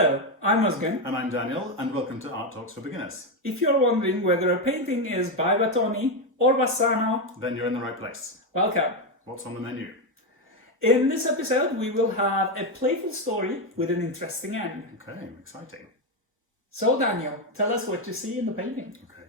Hello, I'm Özgün. And I'm Daniel, and welcome to Art Talks for Beginners. If you're wondering whether a painting is by Battoni or Bassano, Then you're in the right place. welcome. What's on the menu? In this episode, we will have a playful story with an interesting end. Okay, exciting. So, Daniel, tell us what you see in the painting. Okay.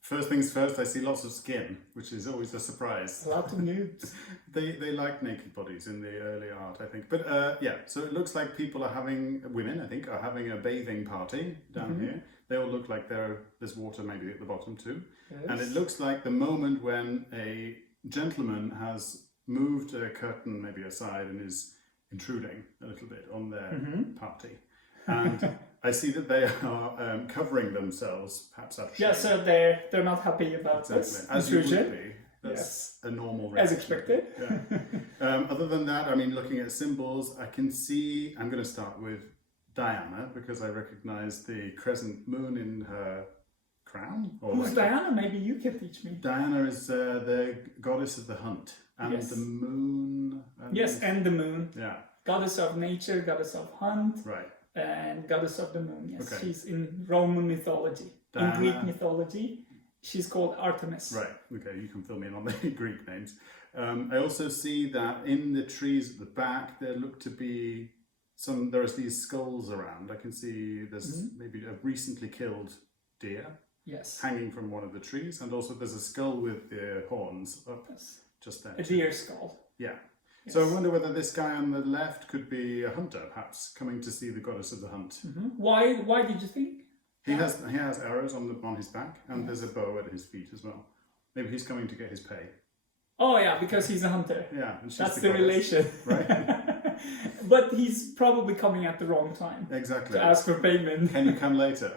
First things first, I see lots of skin, which is always a surprise. A lot of nudes. They like naked bodies in the early art, I think. But yeah, so it looks like people are having, women I think, are having a bathing party down here. They all look like there's water maybe at the bottom too. Yes. And it looks like the moment when a gentleman has moved a curtain maybe aside and is intruding a little bit on their party. And I see that they are covering themselves, perhaps out of shame. Yeah, so they're not happy about Exactly. this As you intrusion. would be. That's a normal As reaction. expected. Yeah. Other than that, I mean, looking at symbols, I can see, I'm going to start with Diana, because I recognize the crescent moon in her crown. Or Who's Diana? Maybe you can teach me. Diana is the goddess of the hunt. And Yes. the moon. Yes, and the moon. Yeah, Goddess of nature, goddess of hunt, right. and goddess of the moon. Yes, Okay. she's in Roman mythology. Diana. In Greek mythology, she's called Artemis. Right, okay, you can fill me in on the Greek names. I also see that in the trees at the back, there look to be there's these skulls around. I can see there's maybe a recently killed deer Yes. hanging from one of the trees, and also there's a skull with the horns up Yes. just there. A deer skull. Yeah. Yes. So I wonder whether this guy on the left could be a hunter, perhaps, coming to see the goddess of the hunt. Why did you think? He has arrows on his back, and there's a bow at his feet as well. Maybe he's coming to get his pay. Oh yeah, because he's a hunter. Yeah, and she's That's the goddess, relation. right? But he's probably coming at the wrong time Exactly. to ask for payment. Can you come later?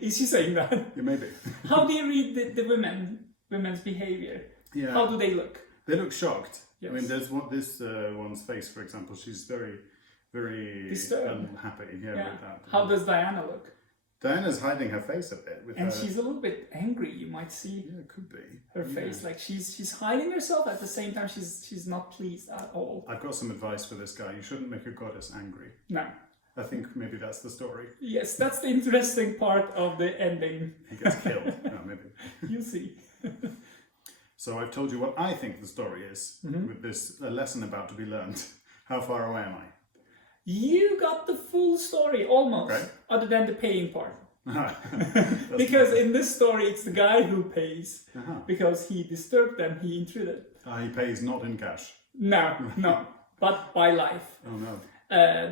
Is she saying that? Yeah, maybe. How do you read the women's behavior? Yeah. How do they look? They look shocked. Yes. I mean, there's this one's face, for example. She's very, very Disturbed. unhappy. Yeah. With that. How does Diana look? Diana's hiding her face a bit with And her. she's a little bit angry. You might see Yeah, it could be her face, like she's hiding herself. At the same time, she's not pleased at all. I've got some advice for this guy. You shouldn't make a goddess angry. No. I think maybe that's the story. Yes, that's the interesting part of the ending. He gets killed. Oh, maybe. You see. So I've told you what I think the story is with this lesson about to be learned. How far away am I? You got the full story almost, Okay. other than the paying part. That's Because in this story, it's the guy who pays Uh-huh. because he disturbed them, he intruded. He pays not in cash. No, but by life. Oh no.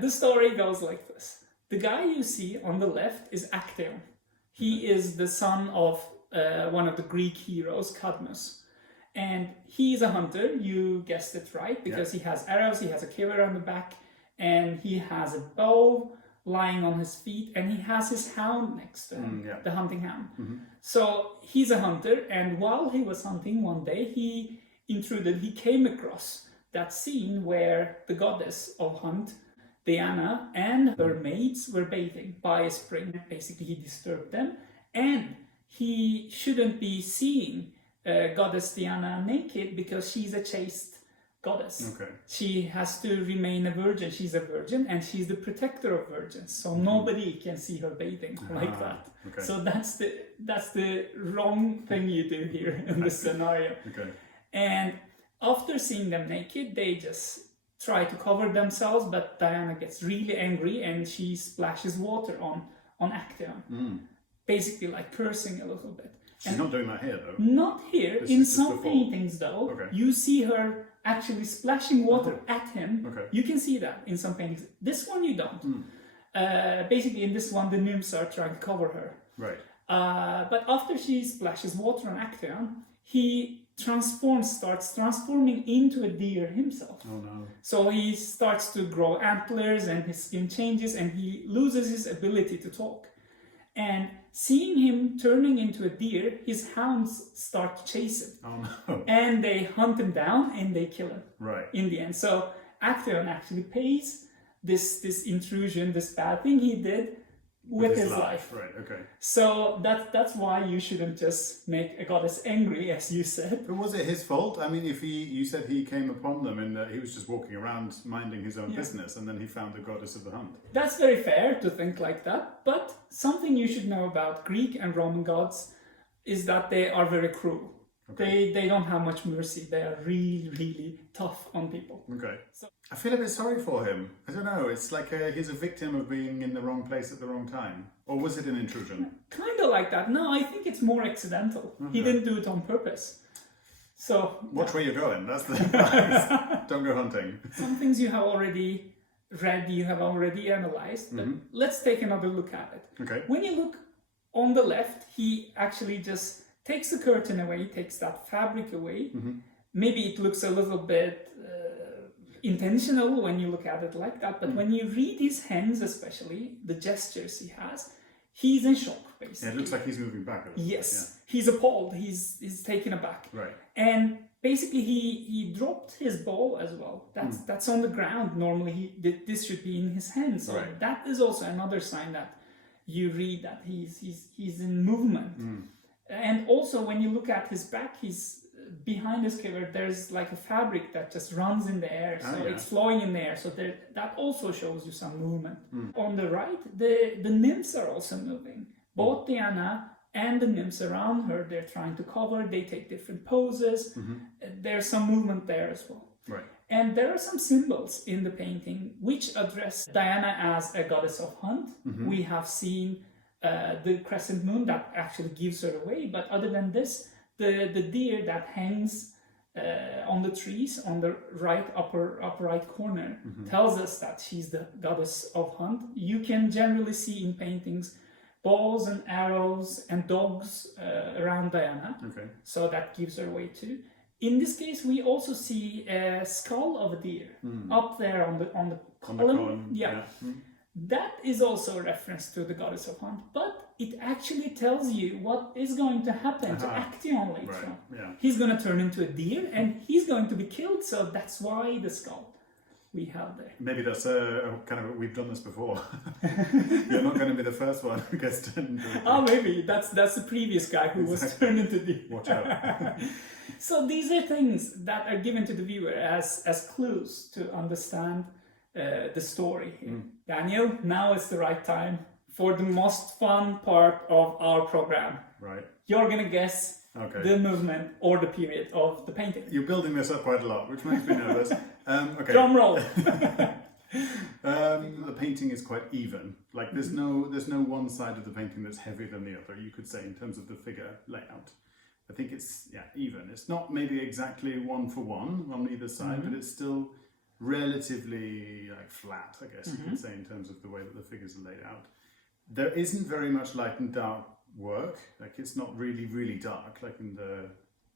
The story goes like this. The guy you see on the left is Actaeon. He is the son of one of the Greek heroes, Cadmus. And he is a hunter, you guessed it right, because he has arrows, he has a quiver on the back, and he has a bow lying on his feet, and he has his hound next to him, the hunting hound. So he's a hunter, and while he was hunting one day, he came across that scene where the goddess of hunt, Diana, and her maids were bathing by a spring. Basically, he disturbed them, and he shouldn't be seeing goddess Diana naked because she's a chaste goddess. Okay. She has to remain a virgin. She's a virgin, and she's the protector of virgins. So nobody can see her bathing like that. Okay. So that's the wrong thing you do here in this scenario. Okay. And after seeing them naked, they just try to cover themselves, but Diana gets really angry and she splashes water on Actaeon. Basically like cursing a little bit. She's not doing that here though. Not here. This In is just some before. paintings though, Okay. you see her actually splashing water at him. Okay. You can see that in some paintings. This one you don't. Basically in this one the nymphs are trying to cover her. Right. But after she splashes water on Actaeon, he starts transforming into a deer himself. Oh no. So he starts to grow antlers and his skin changes and he loses his ability to talk. And seeing him turning into a deer, his hounds start to chase him. Oh no. And they hunt him down and they kill him Right. in the end. So Actaeon actually pays this intrusion, this bad thing he did, with his life. Right, okay. So that's why you shouldn't just make a goddess angry, as you said. But was it his fault? I mean, you said he came upon them and he was just walking around minding his own business, and then he found the goddess of the hunt. That's very fair to think like that, but something you should know about Greek and Roman gods is that they are very cruel. Okay. They don't have much mercy. They are really, really tough on people. Okay. So I feel a bit sorry for him. I don't know. It's like he's a victim of being in the wrong place at the wrong time. Or was it an intrusion? Kind of like that. No, I think it's more accidental. Okay. He didn't do it on purpose. So watch where you're going. That's the advice. Don't go hunting. Some things you have already read, you have already analyzed. But let's take another look at it. Okay. When you look on the left, he actually just takes the curtain away, takes that fabric away. Maybe it looks a little bit intentional when you look at it like that, but when you read his hands, especially the gestures he has, he's in shock, basically. Yeah, it looks like he's moving back a little Yes, he's appalled. He's taken aback. Right. And basically, he dropped his bow as well. That's on the ground. Normally, this should be in his hand. So that is also another sign that you read that he's in movement. And also, when you look at his back, he's behind his cover. There's like a fabric that just runs in the air, so it's flowing in the air. So that also shows you some movement. On the right, the nymphs are also moving. Both Diana and the nymphs around her, they're trying to cover. They take different poses. There's some movement there as well. Right. And there are some symbols in the painting which address Diana as a goddess of hunt. We have seen the crescent moon that actually gives her away, but other than this, the deer that hangs on the trees on the right upper right corner tells us that she's the goddess of hunt. You can generally see in paintings bows and arrows and dogs around Diana, so that gives her away too. In this case, we also see a skull of a deer up there on the column. That is also a reference to the goddess of hunt, but it actually tells you what is going to happen to Actaeon later on. Yeah. He's going to turn into a deer and he's going to be killed, so that's why the skull we have there. Maybe that's we've done this before. You're not going to be the first one who gets turned into a deer. Oh, maybe that's the previous guy who was turned into deer. Watch out. So these are things that are given to the viewer as clues to understand the story here. Daniel, now is the right time for the most fun part of our program. Right. You're gonna guess the movement or the period of the painting. You're building this up quite a lot, which makes me nervous. Drum roll. The painting is quite even. Like there's no one side of the painting that's heavier than the other, you could say, in terms of the figure layout. I think it's even. It's not maybe exactly one for one on either side, but it's still relatively flat, I guess you could say, in terms of the way that the figures are laid out. There isn't very much light and dark work. Like it's not really, really dark, like in the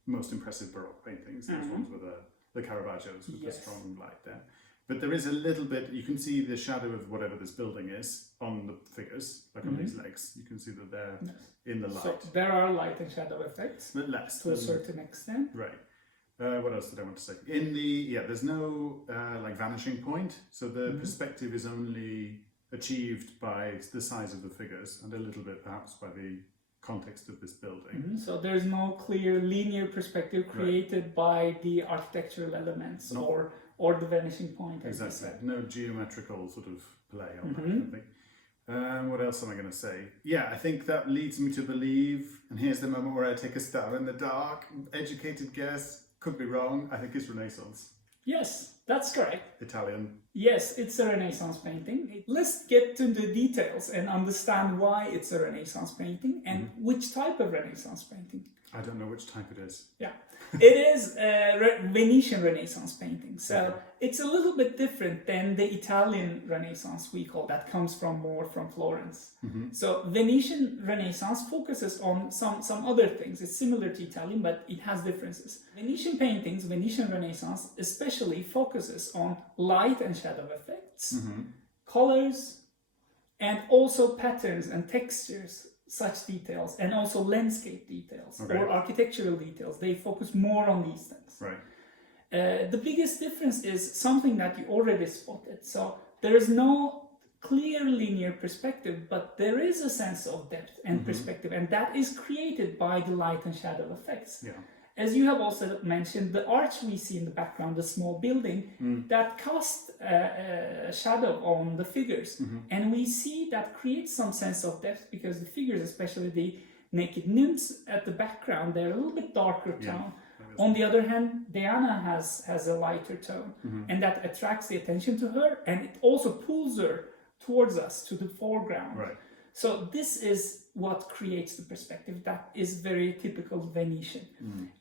most impressive Baroque paintings, those ones with the Caravaggios with the strong light there. But there is a little bit, you can see the shadow of whatever this building is on the figures, like on these legs. You can see that they're in the light. So there are light and shadow effects, but less to a certain extent. Right. What else did I want to say? In the there's no vanishing point, so the perspective is only achieved by the size of the figures and a little bit perhaps by the context of this building. So there's no clear linear perspective created by the architectural elements or the vanishing point. Exactly. No geometrical sort of play on that kind of thing. What else am I going to say? Yeah, I think that leads me to believe, and here's the moment where I take a stab in the dark, educated guess, could be wrong, I think it's Renaissance. Yes, that's correct. Italian. Yes, it's a Renaissance painting. Let's get to the details and understand why it's a Renaissance painting and which type of Renaissance painting. I don't know which type it is. Yeah, it is a Venetian Renaissance painting. So it's a little bit different than the Italian Renaissance we call that comes from Florence. So Venetian Renaissance focuses on some other things. It's similar to Italian, but it has differences. Venetian paintings, Venetian Renaissance especially focuses on light and shadow effects, colors, and also patterns and textures. Such details, and also landscape details or architectural details. They focus more on these things. Right. The biggest difference is something that you already spotted. So there is no clear linear perspective, but there is a sense of depth and perspective, and that is created by the light and shadow effects. Yeah. As you have also mentioned, the arch we see in the background, the small building, that casts a shadow on the figures. And we see that creates some sense of depth because the figures, especially the naked nymphs at the background, they're a little bit darker tone. On the other hand, Diana has a lighter tone, and that attracts the attention to her, and it also pulls her towards us, to the foreground. Right. So this is what creates the perspective. That is very typical Venetian.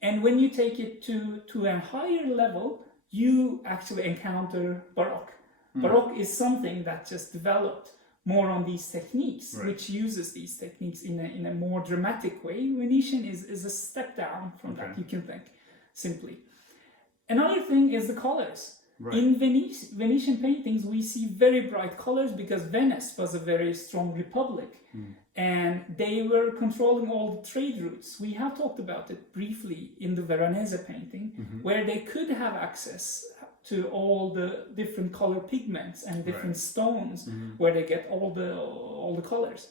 And when you take it to a higher level, you actually encounter Baroque. Baroque is something that just developed more on these techniques, which uses these techniques in a more dramatic way. Venetian is a step down from that, you can think, simply. Another thing is the colors. Right. In Venetian paintings, we see very bright colors because Venice was a very strong republic, and they were controlling all the trade routes. We have talked about it briefly in the Veronese painting, where they could have access to all the different color pigments and different stones, where they get all the colors.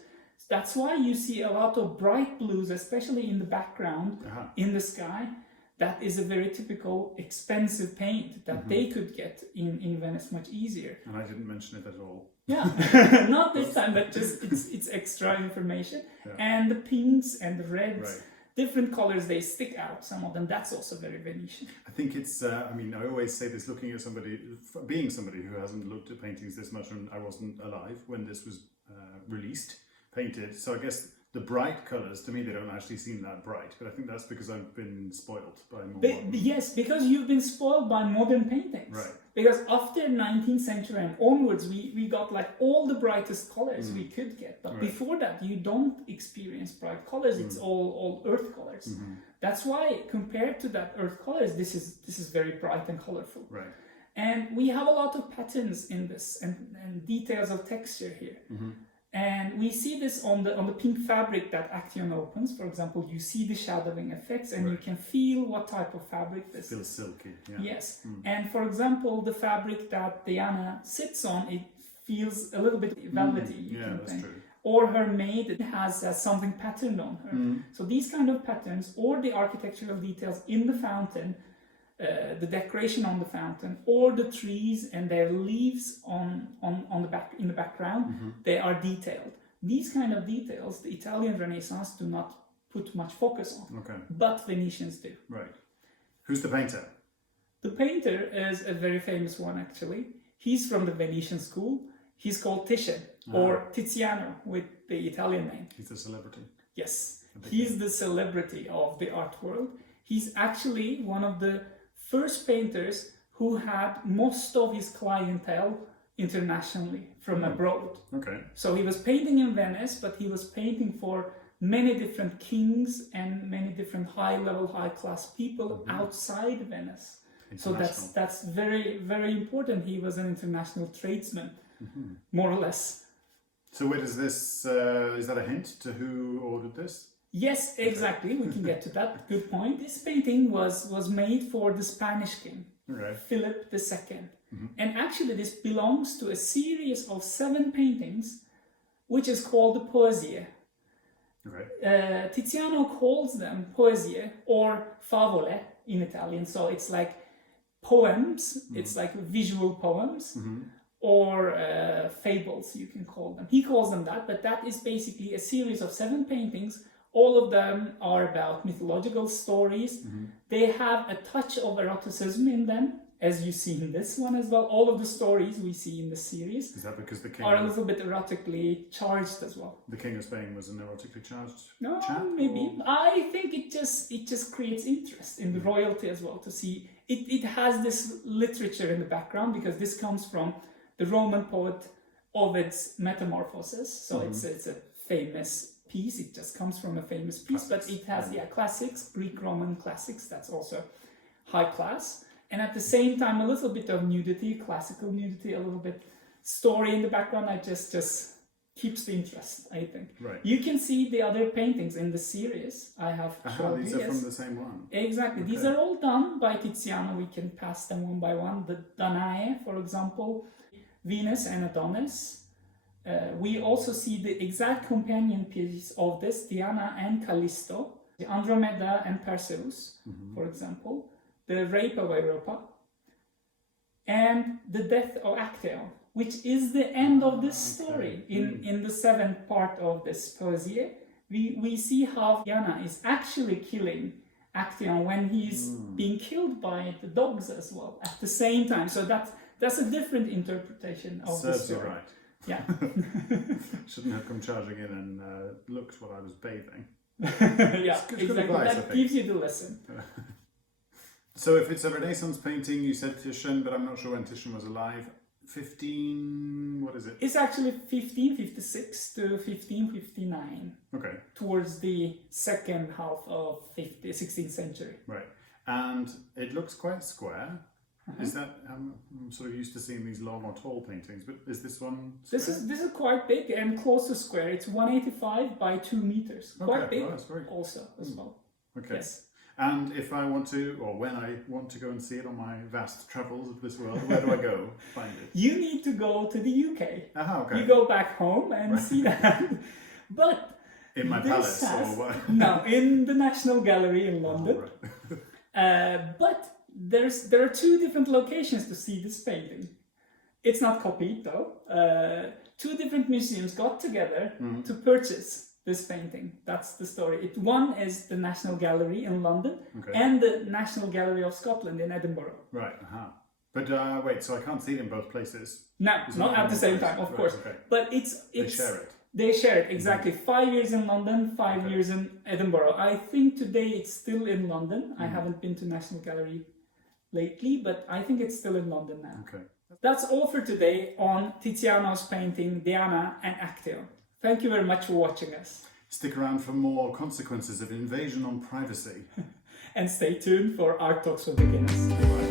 That's why you see a lot of bright blues, especially in the background, in the sky. That is a very typical expensive paint that they could get in Venice much easier. And I didn't mention it at all. Yeah, not this time, but just it's extra information. Yeah. And the pinks and the reds, different colors, they stick out, some of them. That's also very Venetian. I think it's, I always say this looking at somebody, being somebody who hasn't looked at paintings this much, and I wasn't alive when this was released, painted. So I guess the bright colours, to me, they don't actually seem that bright. But I think that's because I've been spoiled by modern. Yes, because you've been spoiled by modern paintings. Right. Because after 19th century and onwards, we got like all the brightest colours we could get. But before that, you don't experience bright colours. It's all earth colours. That's why, compared to that earth colours, this is very bright and colourful. Right. And we have a lot of patterns in this and details of texture here. And we see this on the pink fabric that Actaeon opens. For example, you see the shadowing effects, and you can feel what type of fabric this is. Feels silky. Yeah. Yes. And for example, the fabric that Diana sits on, it feels a little bit velvety. That's true. Or her maid has something patterned on her. So these kind of patterns, or the architectural details in the fountain, the decoration on the fountain, or the trees and their leaves on the background, they are detailed. These kind of details, the Italian Renaissance do not put much focus on, but Venetians do. Right. Who's the painter? The painter is a very famous one, actually. He's from the Venetian school. He's called Titian, or Tiziano with the Italian name. He's a celebrity. Yes, he's the celebrity of the art world. He's actually one of the first painters who had most of his clientele internationally from abroad. Okay. So he was painting in Venice, but he was painting for many different kings and many different high-level, high-class people outside Venice. So that's very, very important. He was an international tradesman, more or less. So where does this, is that a hint to who ordered this? Yes, exactly. We can get to that. Good point. This painting was made for the Spanish king, Philip II. And actually this belongs to a series of 7 paintings, which is called the Poesie. Tiziano calls them Poesie or favole in Italian. So it's like poems, it's like visual poems. Or fables, you can call them. He calls them that, but that is basically a series of 7 paintings. All of them are about mythological stories. They have a touch of eroticism in them, as you see in this one as well. All of the stories we see in the series is that because the king are a little bit erotically charged as well. The King of Spain was an erotically charged chap? Maybe. Or? I think it just creates interest in the royalty as well to see. It has this literature in the background because this comes from the Roman poet Ovid's Metamorphoses. So it's a famous piece. It just comes from a famous piece, but it has classics, Greek-Roman classics. That's also high class, and at the same time a little bit of nudity, classical nudity, a little bit story in the background. I just keeps the interest, I think. Right. You can see the other paintings in the series. I have showed these you. Are from the same one. Exactly. Okay. These are all done by Tiziano. We can pass them one by one. The Danae, for example, Venus and Adonis. we also see the exact companion piece of this, Diana and Callisto, the Andromeda and Perseus, for example, the rape of Europa, and the death of Actaeon, which is the end of this story. In the seventh part of this poesie, we see how Diana is actually killing Actaeon when he's being killed by the dogs as well at the same time. So that's a different interpretation of the Serves you story. right. Yeah. Shouldn't have come charging in and looked while I was bathing. Yeah, good exactly. advice, I That think. gives you the lesson. So if it's a Renaissance painting, you said Titian, but I'm not sure when Titian was alive. 15, what is it? It's actually 1556 to 1559, Okay, towards the second half of 16th century. right. And it looks quite square. Is that, I'm sort of used to seeing these long or tall paintings, but is this one square? This is quite big and close to square. It's 185 by 2 meters. Quite Okay, big well, that's very also as well. Okay. Yes. And if I want to, or when I want to go and see it on my vast travels of this world, where do I go find it? You need to go to the UK. Okay. You go back home and see that. But In my this palace or what? no, in the National Gallery in London. Oh, right. But there are 2 different locations to see this painting. It's not copied though. 2 different museums got together to purchase this painting. That's the story. One is the National Gallery in London and the National Gallery of Scotland in Edinburgh. Right, But wait, so I can't see it in both places? No, Is it not in at the one same place? time, of Right, course. okay. But it's They share it. They share it, exactly. 5 years in London, 5 years in Edinburgh. I think today it's still in London. I haven't been to National Gallery lately, but I think it's still in London now. Okay. That's all for today on Tiziano's painting Diana and Actaeon. Thank you very much for watching us. Stick around for more consequences of invasion on privacy. And stay tuned for Art Talks for Beginners.